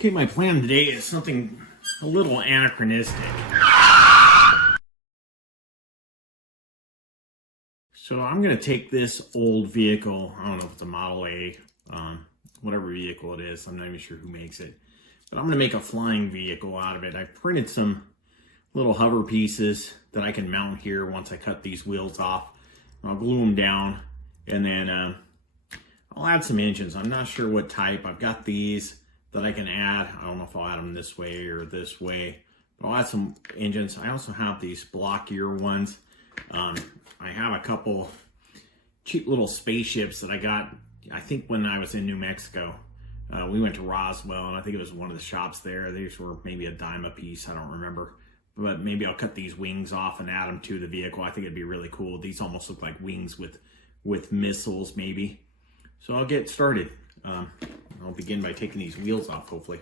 Okay, my plan today is something a little anachronistic. So I'm going to take this old vehicle, I don't know if it's a Model A, whatever vehicle it is, I'm not even sure who makes it, but I'm going to make a flying vehicle out of it. I printed some little hover pieces that I can mount here once I cut these wheels off. I'll glue them down, and then I'll add some engines. I'm not sure what type. I've got these that I can add. I don't know if I'll add them this way or this way, but I'll add some engines. I also have these blockier ones. I have a couple cheap little spaceships that I got, I think when I was in New Mexico. We went to Roswell, and I think it was one of the shops there. These were maybe a dime a piece, I don't remember. But maybe I'll cut these wings off and add them to the vehicle. I think it'd be really cool. These almost look like wings with missiles, maybe. So I'll get started. I'll begin by taking these wheels off, hopefully.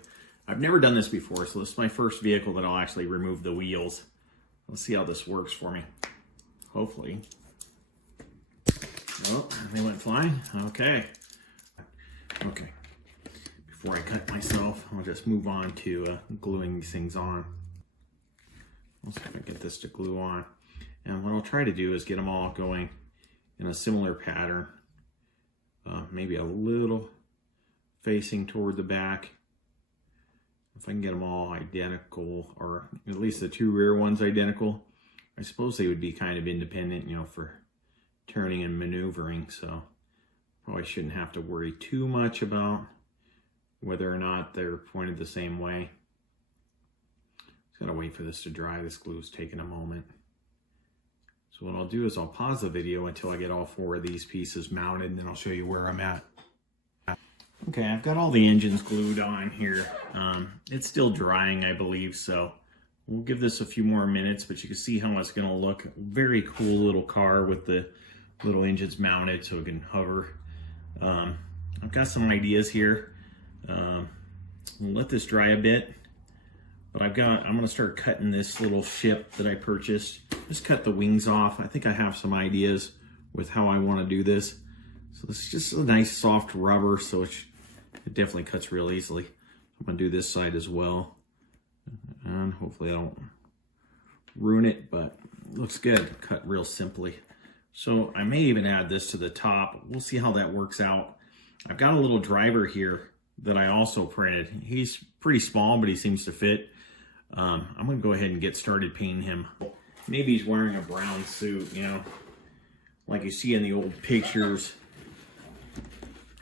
I've never done this before, so this is my first vehicle that I'll actually remove the wheels. Let's see how this works for me. Hopefully. Oh, they went flying. Okay. Okay. Before I cut myself, I'll just move on to gluing these things on. Let's see if I can get this to glue on. And what I'll try to do is get them all going in a similar pattern. Maybe a little facing toward the back. If I can get them all identical, or at least the two rear ones identical. I suppose they would be kind of independent, you know, for turning and maneuvering, so probably shouldn't have to worry too much about whether or not they're pointed the same way. Just gotta wait for this to dry. This glue's taking a moment. So what I'll do is I'll pause the video until I get all four of these pieces mounted, and then I'll show you where I'm at. Okay, I've got all the engines glued on here. It's still drying, I believe, so we'll give this a few more minutes, but you can see how it's gonna look. Very cool little car with the little engines mounted so it can hover. I've got some ideas here. We'll let this dry a bit, but I'm gonna start cutting this little ship that I purchased. Just cut the wings off. I think I have some ideas with how I wanna do this. So this is just a nice soft rubber, so it definitely cuts real easily. I'm gonna do this side as well. And hopefully I don't ruin it, but it looks good. Cut real simply. So I may even add this to the top. We'll see how that works out. I've got a little driver here that I also printed. He's pretty small, but he seems to fit. I'm gonna go ahead and get started painting him. Maybe he's wearing a brown suit, you know, like you see in the old pictures.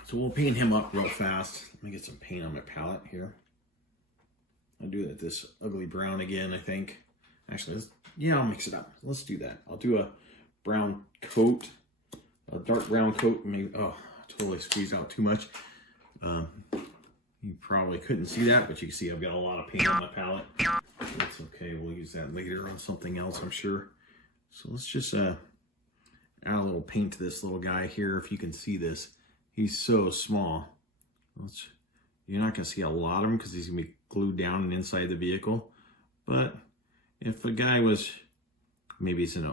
So we'll paint him up real fast. Let me get some paint on my palette here. I'll do that this ugly brown again, I think. Actually, I'll mix it up. Let's do that. I'll do a brown coat, a dark brown coat. Maybe, oh, I totally squeezed out too much. You probably couldn't see that, but you can see I've got a lot of paint on my palette. That's okay. We'll use that later on something else, I'm sure. So let's just add a little paint to this little guy here. If you can see this, he's so small. You're not going to see a lot of him because he's going to be glued down and inside the vehicle. But if the guy was, maybe he's in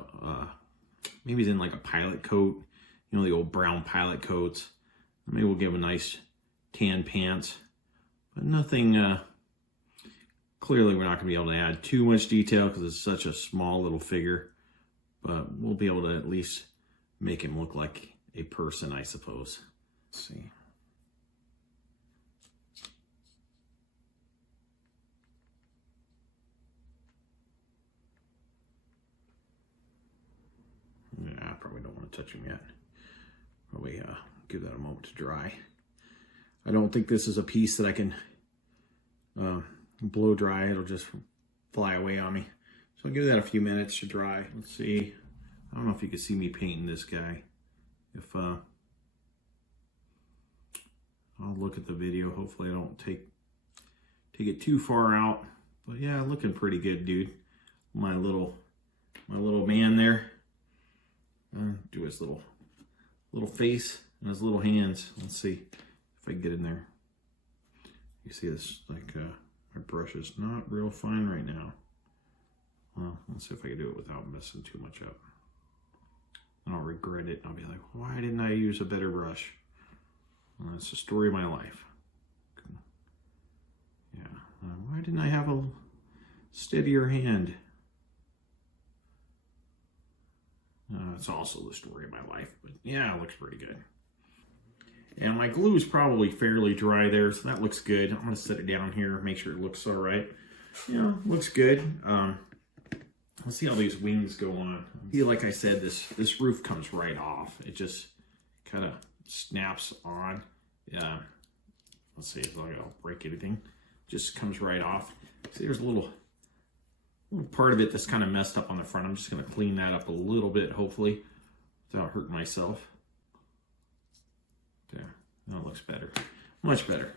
like a pilot coat, you know, the old brown pilot coats. Maybe we'll give him a nice tan pants, but nothing. Clearly, we're not going to be able to add too much detail because it's such a small little figure. But we'll be able to at least make him look like a person, I suppose. Let's see. Yeah, I probably don't want to touch him yet. Probably give that a moment to dry. I don't think this is a piece that I can blow dry. It'll just fly away on me. So I'll give that a few minutes to dry. Let's see. I don't know if you can see me painting this guy. If I'll look at the video. Hopefully I don't take it too far out. But yeah, looking pretty good, dude. My little man there. Do his little face and his little hands. Let's see if I can get in there. You see this, like my brush is not real fine right now. Well, let's see if I can do it without messing too much up. And I'll regret it. I'll be like, why didn't I use a better brush? Well, that's the story of my life. Yeah, Why didn't I have a steadier hand? It's also the story of my life, but yeah, it looks pretty good. And my glue is probably fairly dry there, so that looks good. I'm going to set it down here, make sure it looks all right. Yeah, looks good. Let's see how these wings go on. Like I said, this roof comes right off. It just kind of snaps on. Yeah. Let's see if I don't break anything. Just comes right off. See, there's a little part of it that's kind of messed up on the front. I'm just going to clean that up a little bit, hopefully, without hurting myself. There. That looks better. Much better.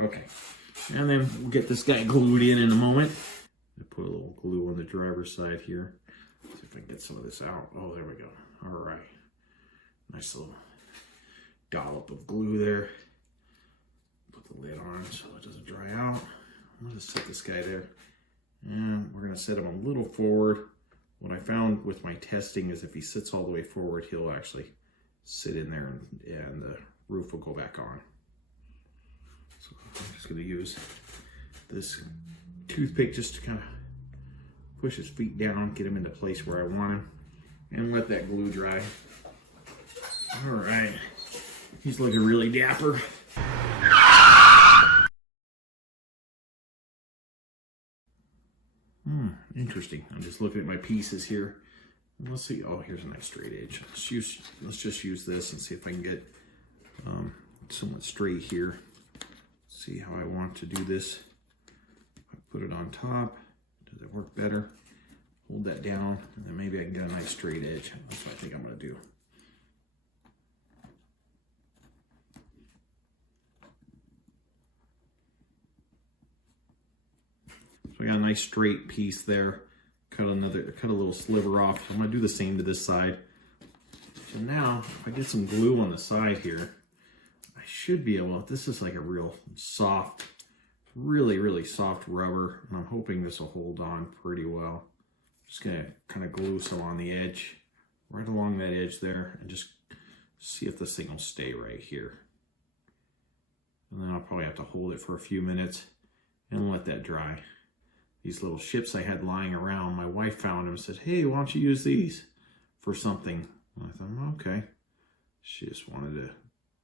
Okay. And then we'll get this guy glued in a moment. I put a little glue on the driver's side here. See if I can get some of this out. Oh, there we go. All right. Nice little dollop of glue there. Put the lid on so it doesn't dry out. I'm going to set this guy there. And we're going to set him a little forward. What I found with my testing is if he sits all the way forward, he'll actually sit in there and the roof will go back on. So I'm just going to use this toothpick just to kind of push his feet down, get him into place where I want him, and let that glue dry. All right. He's looking really dapper. Interesting. I'm just looking at my pieces here. Let's see. Oh, here's a nice straight edge. Let's just use this and see if I can get somewhat straight here. See how I want to do this. I put it on top. Does it work better? Hold that down, and then maybe I can get a nice straight edge. That's what I think I'm going to do. So I got a nice straight piece there. Cut a little sliver off. I'm going to do the same to this side. So now, if I get some glue on the side here, I should be able, this is like a real soft, really soft rubber, and I'm hoping this will hold on pretty well. Just going to kind of glue some on the edge, right along that edge there, and just see if this thing will stay right here. And then I'll probably have to hold it for a few minutes and let that dry. These little ships I had lying around, my wife found them and said, hey, why don't you use these for something? And I thought, okay. She just wanted to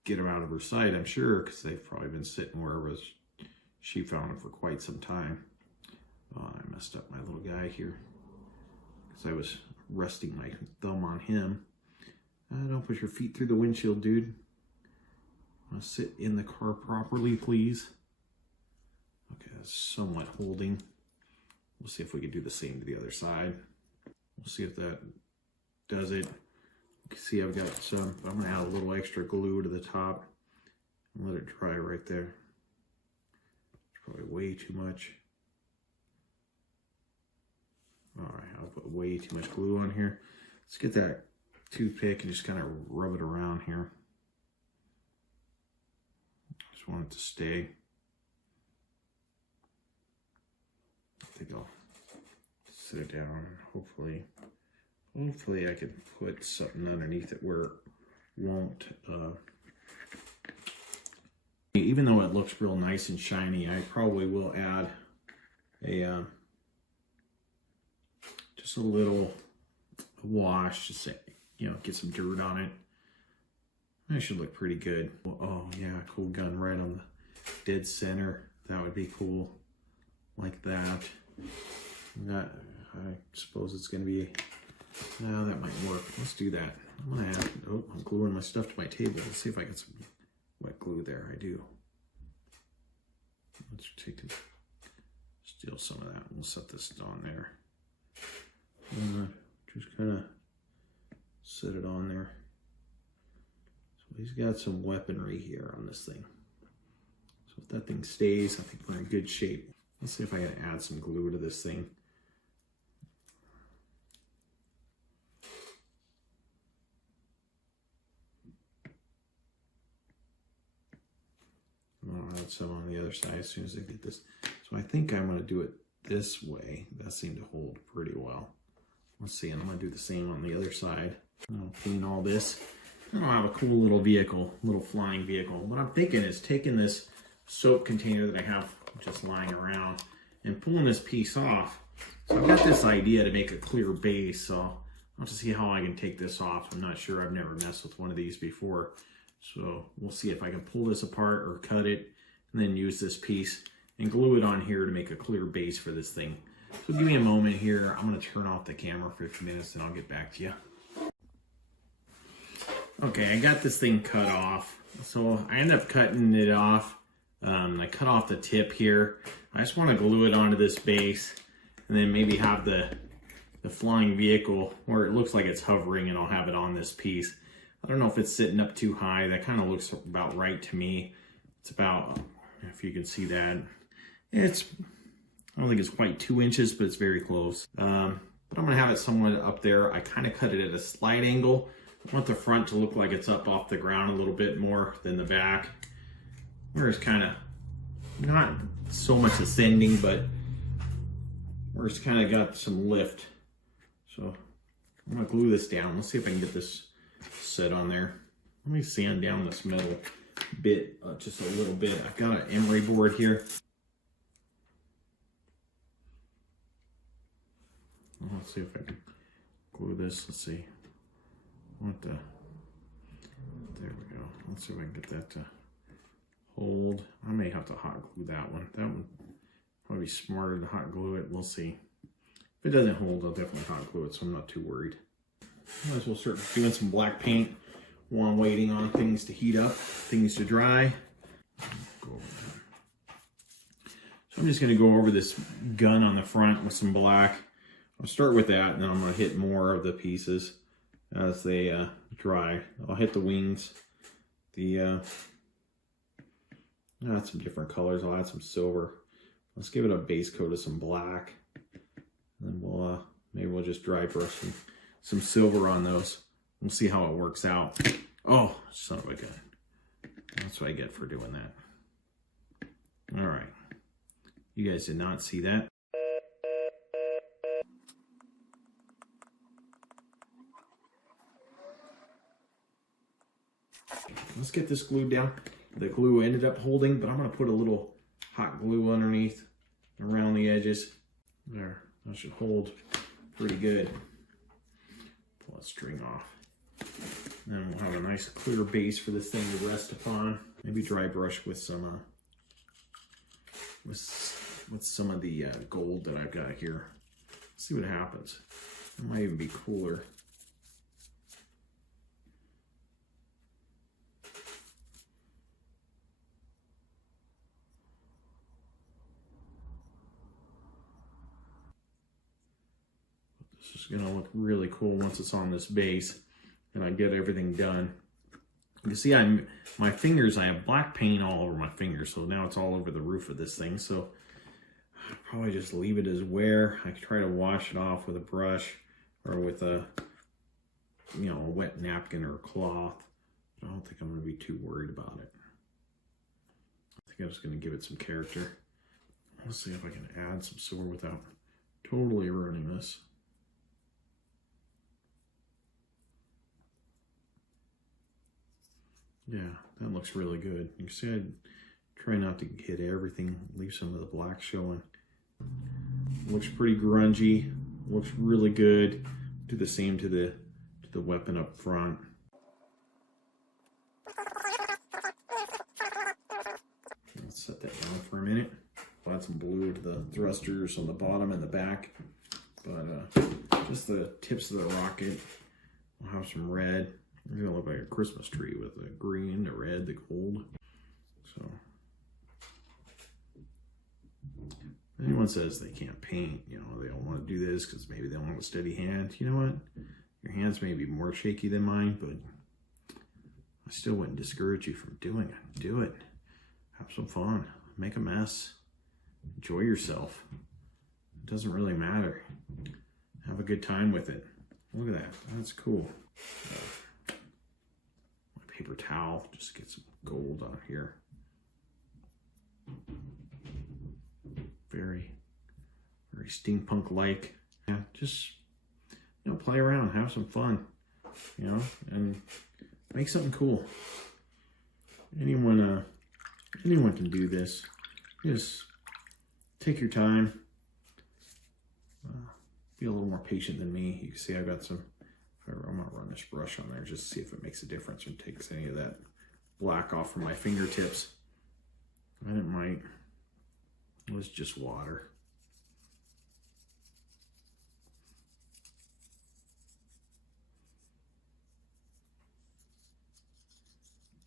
get them out of her sight, I'm sure, because they've probably been sitting wherever she found them for quite some time. Oh, I messed up my little guy here because I was resting my thumb on him. Don't push your feet through the windshield, dude. Want to sit in the car properly, please. Okay, that's somewhat holding. We'll see if we can do the same to the other side. We'll see if that does it. You can see I've got some, I'm gonna add a little extra glue to the top and let it dry right there. It's probably way too much. All right, I'll put way too much glue on here. Let's get that toothpick and just kind of rub it around here. Just want it to stay. I think I'll sit it down. Hopefully I can put something underneath it where it won't, even though it looks real nice and shiny, I probably will add a, just a little wash to say, get some dirt on it. That should look pretty good. Oh yeah, cool gun right on the dead center. That would be cool. Like that. I suppose it's going to be, no, that might work. Let's do that. I'm gluing my stuff to my table. Let's see if I get some wet glue there. I do. Let's steal some of that. We'll set this on there. Just kind of set it on there. So he's got some weaponry here on this thing. So if that thing stays, I think we're in good shape. Let's see if I can add some glue to this thing. I'll add some on the other side as soon as I get this. So I think I'm going to do it this way. That seemed to hold pretty well. Let's see, and I'm going to do the same on the other side. I'll clean all this. I'll have a cool little vehicle, little flying vehicle. What I'm thinking is taking this soap container that I have just lying around. And pulling this piece off, so I've got this idea to make a clear base, so I'll have to see how I can take this off. I'm not sure, I've never messed with one of these before. So we'll see if I can pull this apart or cut it and then use this piece and glue it on here to make a clear base for this thing. So give me a moment here. I'm gonna turn off the camera for a few minutes and I'll get back to you. Okay, I got this thing cut off. So I ended up cutting it off. I cut off the tip here. I just want to glue it onto this base and then maybe have the flying vehicle where it looks like it's hovering, and I'll have it on this piece. I don't know if it's sitting up too high. That kind of looks about right to me. It's about, if you can see that, I don't think it's quite 2 inches, but it's very close. But I'm going to have it somewhat up there. I kind of cut it at a slight angle. I want the front to look like it's up off the ground a little bit more than the back. Where it's kind of not so much ascending, but where it's kind of got some lift. So I'm going to glue this down. Let's see if I can get this set on there. Let me sand down this metal bit just a little bit. I've got an emery board here. Let's see if I can glue this. Let's see. There we go. Let's see if I can get that to hold. I may have to hot glue that one. That one probably be smarter to hot glue it. We'll see. If it doesn't hold, I'll definitely hot glue it, so I'm not too worried. Might as well start doing some black paint while I'm waiting on things to heat up, things to dry. Go over that. So I'm just going to go over this gun on the front with some black. I'll start with that, and then I'm going to hit more of the pieces as they dry. I'll hit the wings. I'll add some different colors. I'll add some silver. Let's give it a base coat of some black. And then maybe we'll just dry brush some silver on those. We'll see how it works out. Oh, son of a gun. That's what I get for doing that. All right. You guys did not see that. Let's get this glued down. The glue ended up holding, but I'm going to put a little hot glue underneath around the edges. There, that should hold pretty good. Pull that string off. Then we'll have a nice clear base for this thing to rest upon. Maybe dry brush with some with some of the gold that I've got here. Let's see what happens. It might even be cooler. This is gonna look really cool once it's on this base and I get everything done. You see, my fingers, I have black paint all over my fingers, so now it's all over the roof of this thing. So I'll probably just leave it as where. I could try to wash it off with a brush or with a wet napkin or a cloth. But I don't think I'm gonna be too worried about it. I think I'm just gonna give it some character. Let's see if I can add some silver without totally ruining this. Yeah, that looks really good. You can see I try not to hit everything, leave some of the black showing. Looks pretty grungy, looks really good. Do the same to the weapon up front. Let's set that down for a minute. I'll add some blue to the thrusters on the bottom and the back. But just the tips of the rocket. We'll have some red. It's gonna look like a Christmas tree with the green, the red, the gold. So, if anyone says they can't paint, they don't want to do this because maybe they don't have a steady hand. You know what? Your hands may be more shaky than mine, but I still wouldn't discourage you from doing it. Do it. Have some fun. Make a mess. Enjoy yourself. It doesn't really matter. Have a good time with it. Look at that. That's cool. Paper towel, just get some gold on here. Very, very steampunk-like. Yeah, just play around, have some fun, and make something cool. Anyone can do this. Just take your time. Be a little more patient than me. You can see I've got some, I'm gonna run this brush on there just to see if it makes a difference or takes any of that black off from my fingertips. And it might. It was just water.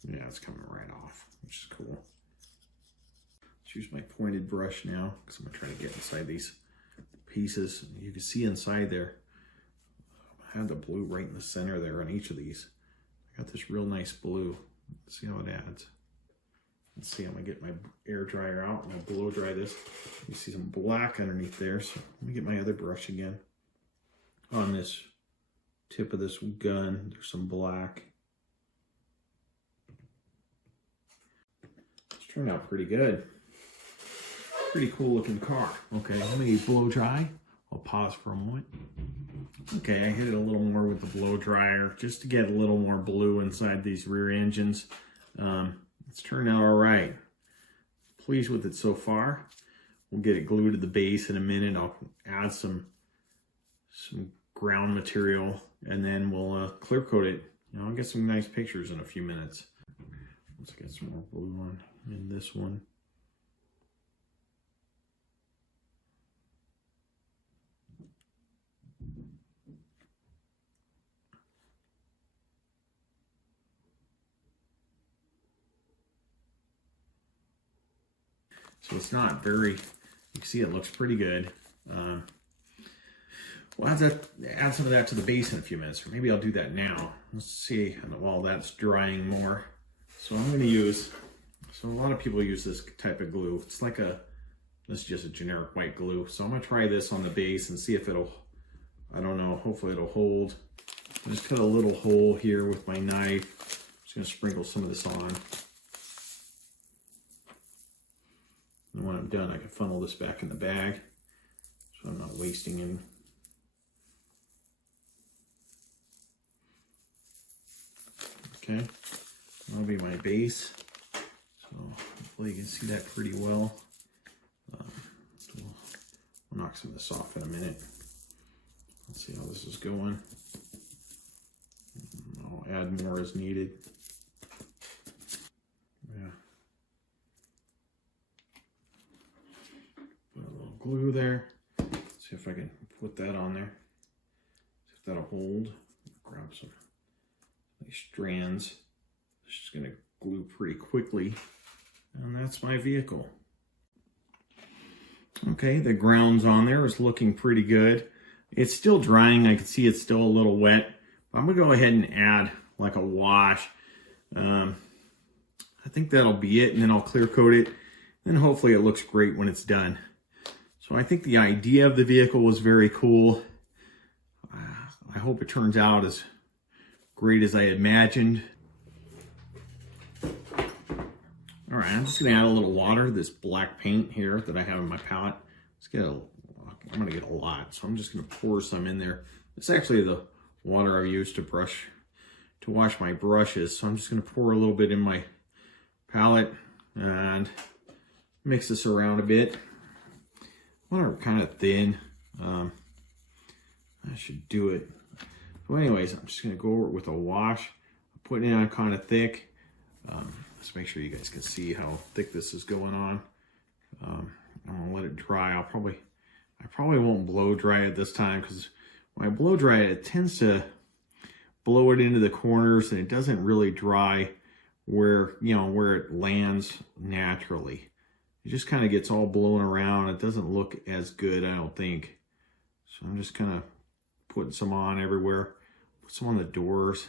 Yeah, it's coming right off, which is cool. Let's use my pointed brush now because I'm gonna try to get inside these pieces. You can see inside there, I have the blue right in the center there on each of these. I got this real nice blue. Let's see how it adds. Let's see, I'm gonna get my air dryer out and I'll blow dry this. You see some black underneath there, so let me get my other brush again. On this tip of this gun, there's some black. Turned out pretty good. Pretty cool looking car. Okay, let me blow dry. I'll pause for a moment. Okay, I hit it a little more with the blow dryer just to get a little more blue inside these rear engines. It's turned out all right. Pleased with it so far. We'll get it glued to the base in a minute. I'll add some ground material and then we'll clear coat it. I'll get some nice pictures in a few minutes. Let's get some more blue on in this one. So it's not very, you can see it looks pretty good. We'll add some of that to the base in a few minutes, or maybe I'll do that now. Let's see while that's drying more. So I'm going to use, so a lot of people use this type of glue. It's like this is just a generic white glue. So I'm going to try this on the base and see if it'll, I don't know, hopefully it'll hold. I just cut a little hole here with my knife. I'm just going to sprinkle some of this on. And when I'm done, I can funnel this back in the bag so I'm not wasting any. Okay, that'll be my base. So hopefully you can see that pretty well. We'll knock some of this off in a minute. Let's see how this is going. I'll add more as needed. Yeah. Put a little glue there. See if I can put that on there. See if that'll hold. Grab some nice strands. It's just going to glue pretty quickly. And that's my vehicle. Okay, the ground's on there. It's looking pretty good. It's still drying. I can see it's still a little wet. But I'm going to go ahead and add like a wash. I think that'll be it. And then I'll clear coat it. And hopefully it looks great when it's done. So I think the idea of the vehicle was very cool. I hope it turns out as great as I imagined. All right, I'm just gonna add a little water, this black paint here that I have in my palette. I'm gonna get a lot, so I'm just gonna pour some in there. It's actually the water I've used to wash my brushes. So I'm just gonna pour a little bit in my palette and mix this around a bit. Water kind of thin. I should do it. So anyways, I'm just gonna go over it with a wash. I'm putting it on kind of thick. Let's make sure you guys can see how thick this is going on. I'm gonna let it dry. I probably won't blow dry it this time because when I blow dry it, it tends to blow it into the corners and it doesn't really dry where it lands naturally. It just kind of gets all blown around. It doesn't look as good, I don't think. So I'm just kind of putting some on everywhere. Put some on the doors,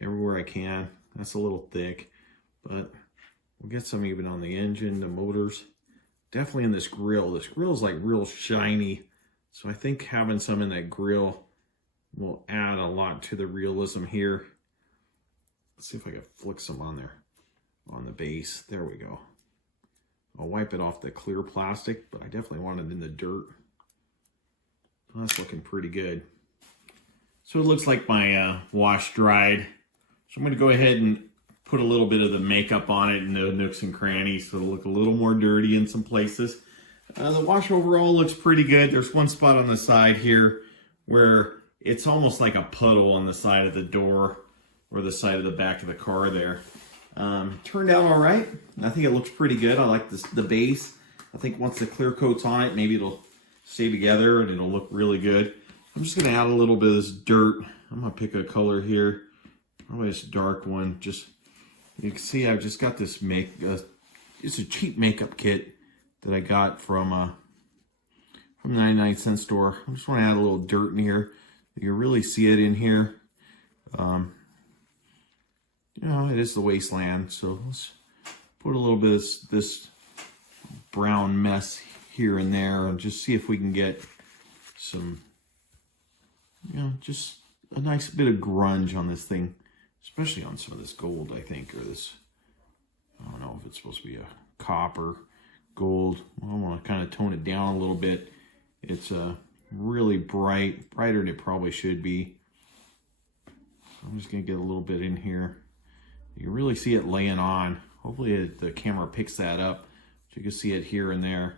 everywhere I can. That's a little thick, but we'll get some even on the engine, the motors. Definitely in this grill. This grill is like real shiny. So I think having some in that grill will add a lot to the realism here. Let's see if I can flick some on there on the base. There we go. I'll wipe it off the clear plastic, but I definitely want it in the dirt. Well, that's looking pretty good. So it looks like my wash dried. So I'm going to go ahead and put a little bit of the makeup on it in the nooks and crannies so it'll look a little more dirty in some places. The wash overall looks pretty good. There's one spot on the side here where it's almost like a puddle on the side of the door or the side of the back of the car there. Turned out all right. I think it looks pretty good. I like the base. I think once the clear coat's on it, maybe it'll stay together and it'll look really good. I'm just going to add a little bit of this dirt. I'm going to pick a color here. Probably this dark one. Just, you can see I've just got this it's a cheap makeup kit that I got from the 99-cent store. I just want to add a little dirt in here. You can really see it in here. You know, it is the wasteland, so let's put a little bit of this brown mess here and there and just see if we can get some, you know, just a nice bit of grunge on this thing, especially on some of this gold, I think, or this, I don't know if it's supposed to be a copper, gold. I want to kind of tone it down a little bit. It's really bright, brighter than it probably should be. I'm just going to get a little bit in here. You can really see it laying on. Hopefully the camera picks that up. So you can see it here and there.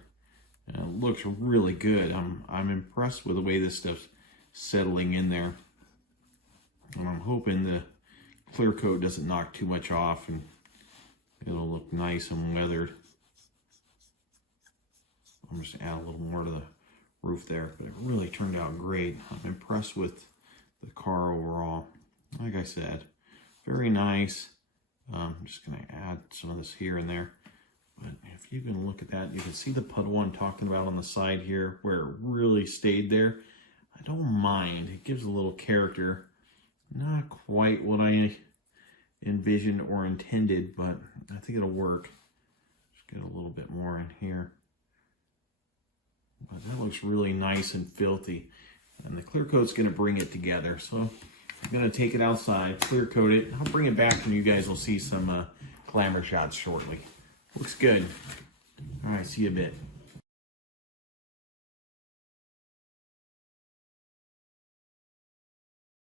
And it looks really good. I'm impressed with the way this stuff's settling in there. And I'm hoping the clear coat doesn't knock too much off and it'll look nice and weathered. I'm just gonna add a little more to the roof there, but it really turned out great. I'm impressed with the car overall. Like I said, very nice. I'm just gonna add some of this here and there. But if you can look at that, you can see the puddle I'm talking about on the side here where it really stayed there. I don't mind. It gives a little character. Not quite what I envisioned or intended, but I think it'll work. Just get a little bit more in here. But that looks really nice and filthy. And the clear coat's going to bring it together. So I'm going to take it outside, clear coat it. I'll bring it back and you guys will see some glamour shots shortly. Looks good. All right, see you in a bit.